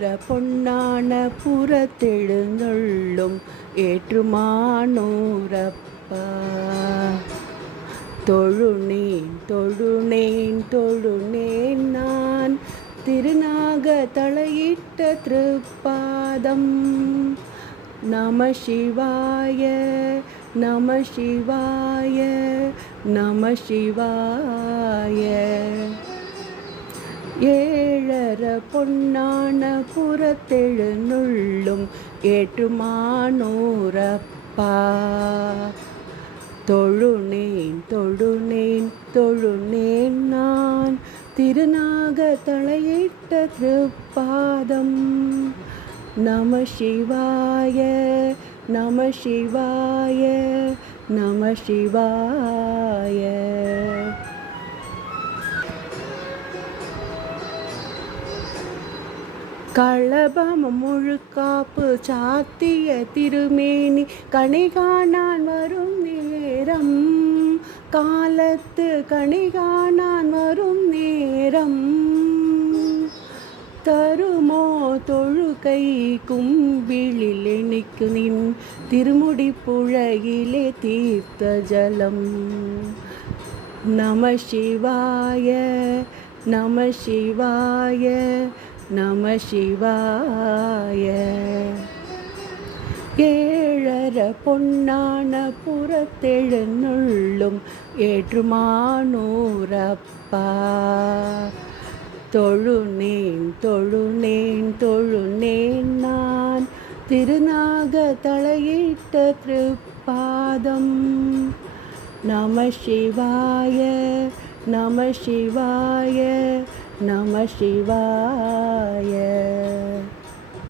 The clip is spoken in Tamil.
பொன்னான புறத்தெழுந்தொள்ளும் ஏற்றுமானோரப்பா. தொழுநேன் தொழுநேன் தொழுநேன் நான் திருநாக தலையிட்ட திருப்பாதம். நம சிவாய நம சிவாய நம சிவாய. ஏழற பொன்னான புறத்தெழுந்துள்ளும் ஏற்றுமானோரப்பா. தொழுநேன் தொழுநேன் தொழுநேன் நான் திருநாக தலையிட்ட திருப்பாதம். நம சிவாய நம சிவாய நம சிவாய. களபம் முழுக்காப்பு சாத்திய திருமேனி கணிகாணான் வரும் நேரம். காலத்து கணிகாணான் வரும் நேரம். தருமோ தொழுகை கும்பிளில் எணிக்கு நின் திருமுடி புழையிலே தீர்த்த ஜலம். நம சிவாய நம சிவாய நம சிவாய. ஏழற பொன்னான புறத்தெழுந்துள்ளும் ஏற்றுமானோரப்பா. தொழுநேன் தொழுநேன் தொழுநேன் நான் திருநாக தலையிட்ட திருப்பாதம். நம சிவாய நம சிவாய நம சிவாய.